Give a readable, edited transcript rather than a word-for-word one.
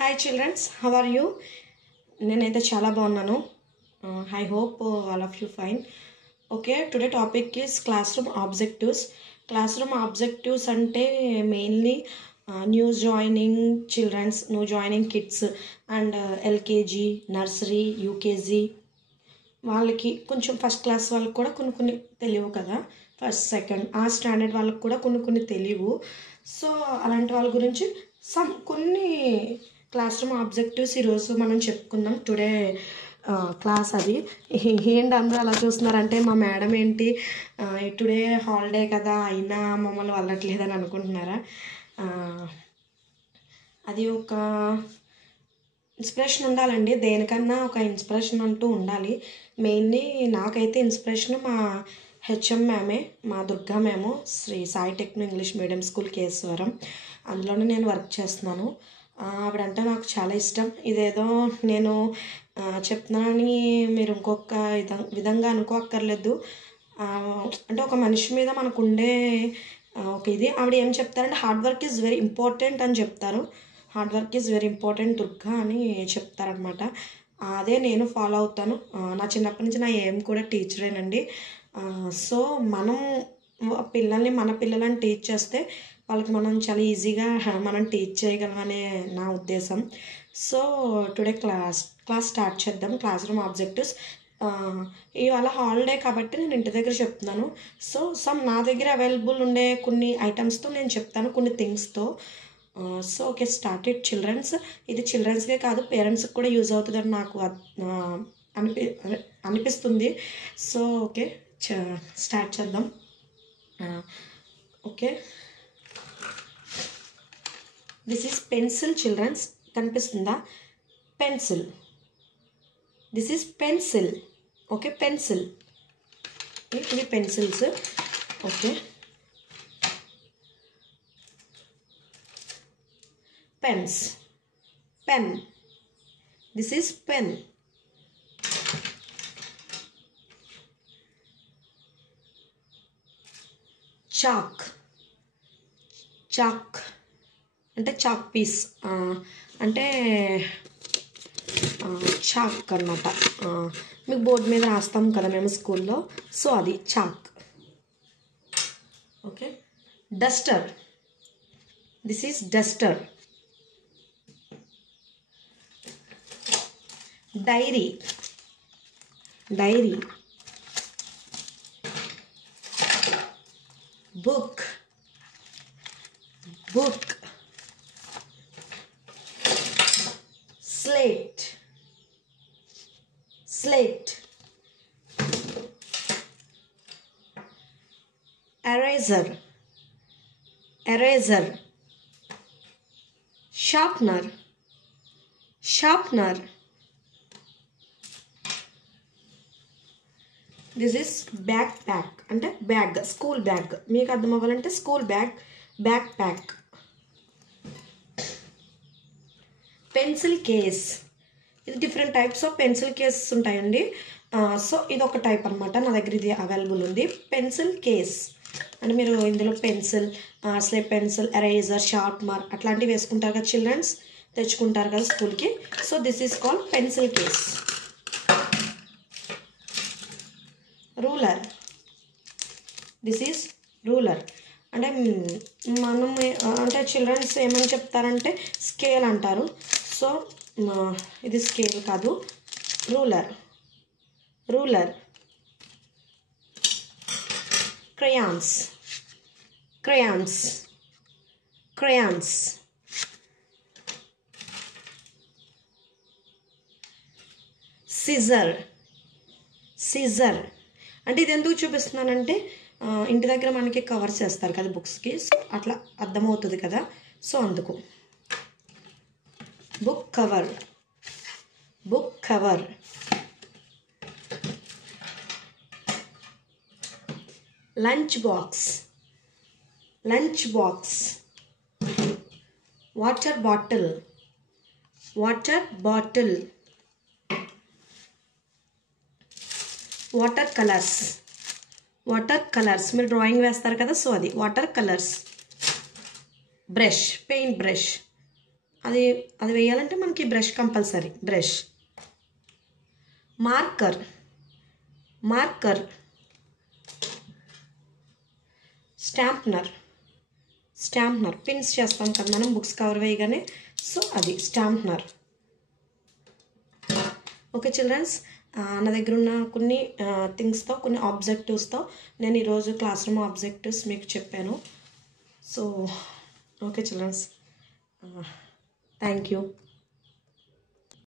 Hi children, how are you? నేనైతే చాలా బాగున్నాను. I hope all of you fine. Okay, today topic is classroom objectives. Classroom objectives అంటే mainly new joining children's, new joining kids and LKG, nursery, UKG వాళ్ళకి కొంచెం first class వాళ్ళకి కూడా కొన్ని తెలియవు కదా, ఫస్ట్ సెకండ్ ఆ స్టాండర్డ్ వాళ్ళకి కూడా కొన్ని తెలియవు. సో అలాంటి వాళ్ళ గురించి కొన్ని క్లాస్ రూమ్ ఆబ్జెక్టివ్స్ ఈరోజు మనం చెప్పుకుందాం. టుడే క్లాస్ అది ఏంటి అందరూ అలా చూస్తున్నారంటే మా మేడం ఏంటి టుడే హాలిడే కదా అయినా మమ్మల్ని వెళ్ళట్లేదని అనుకుంటున్నారా? అది ఒక ఇన్స్పిరేషన్ ఉండాలండి, దేనికన్నా ఒక ఇన్స్పిరేషన్ అంటూ ఉండాలి. మెయిన్లీ నాకైతే ఇన్స్పిరేషన్ మా హెచ్ఎం మ్యామే, మా Durga ma'am, Shri Sai techno English medium school Keshavaram, అందులోనే నేను వర్క్ చేస్తున్నాను. ఆవిడంటే నాకు చాలా ఇష్టం. ఇదేదో నేను చెప్తున్నానని మీరు ఇంకొక విధంగా అనుకోక్కర్లేదు. అంటే ఒక మనిషి మీద మనకు ఉండే ఒక ఇది ఆవిడ ఏం చెప్తారంటే hard work is very important అని చెప్తారు. Hard work is very important Durga అని చెప్తారనమాట. అదే నేను ఫాలో అవుతాను. నా చిన్నప్పటి నుంచి నా ఏం కూడా టీచరేనండి. సో మనం మన పిల్లలని టీచ్ చేస్తే వాళ్ళకి మనం చాలా ఈజీగా మనం టీచ్ చేయగలమనే నా ఉద్దేశం. సో టుడే క్లాస్ స్టార్ట్ చేద్దాం. Class room objectives. ఇవాళ హాలిడే కాబట్టి నేను ఇంటి దగ్గర చెప్తున్నాను. సో నా దగ్గర అవైలబుల్ ఉండే కొన్ని ఐటమ్స్తో నేను చెప్తాను, కొన్ని థింగ్స్తో. So okay, started children's. ఇది చిల్డ్రన్స్కే కాదు, పేరెంట్స్కి కూడా యూజ్ అవుతుందని నాకు అనిపిస్తుంది. సో ఓకే, స్టార్ట్ చేద్దాం. Okay, this is pencil children's. కనిపిస్తుందా? Pencil. This is pencil. Okay, pencil. ఇవి pencils. Okay, pens. Pen. This is pen. Chalk. Chalk అంటే చాక్ పీస్ అంటే చాక్ అన్నమాట. మీకు బోర్డు మీద రాస్తాం కదా మేము స్కూల్లో, సో అది chalk. Okay, duster. This is duster. Diary. Diary. Book. Book. Slate. Slate. Eraser. Eraser. Sharpener. Sharpener. This is backpack అంటే బ్యాగ్, స్కూల్ బ్యాగ్. మీకు అర్థం అవ్వాలంటే school bag, backpack. Pencil case. ఇది different types of pencil cases ఉంటాయండి. So ఇది ఒక type అనమాట, నా దగ్గర ఇది అవైలబుల్ ఉంది. పెన్సిల్ కేస్ అంటే మీరు ఇందులో pencil, slate pencil, eraser, sharpener అట్లాంటివి వేసుకుంటారు కదా చిల్డ్రన్స్, తెచ్చుకుంటారు కదా స్కూల్కి. So this is called pencil case. Ruler. This is ruler. అంటే మనం అంటే చిల్డ్రన్స్ ఏమని చెప్తారంటే స్కేల్ అంటారు. సో ఇది స్కేల్ కాదు, ruler. Ruler. Crayons. Crayons. Crayons. Scissor. Scissor అంటే ఇది ఎందుకు చూపిస్తున్నానంటే ఇంటి దగ్గర మనకి కవర్స్ చేస్తారు కదా బుక్స్కి, అట్లా అర్థమవుతుంది కదా, సో అందుకు. Book cover. Book cover. Lunch box. Lunch box. Water bottle. Water bottle. Water colours. Water colours మీరు డ్రాయింగ్ వేస్తారు కదా, సో అది water colours. Brush, paint brush. అది అది వేయాలంటే మనకి brush compulsory. Brush, marker, marker, stapler, stapler pins చేస్తాం కదా మనం బుక్స్ కవర్ వేయగానే, సో అది స్టాంప్నర్. ఓకే చిల్డ్రన్స్, నా దగ్గర ఉన్న కొన్ని థింగ్స్తో, కొన్ని ఆబ్జెక్టివ్స్తో నేను ఈరోజు క్లాస్ రూమ్ ఆబ్జెక్టివ్స్ మీకు చెప్పాను. So okay childrens, thank you.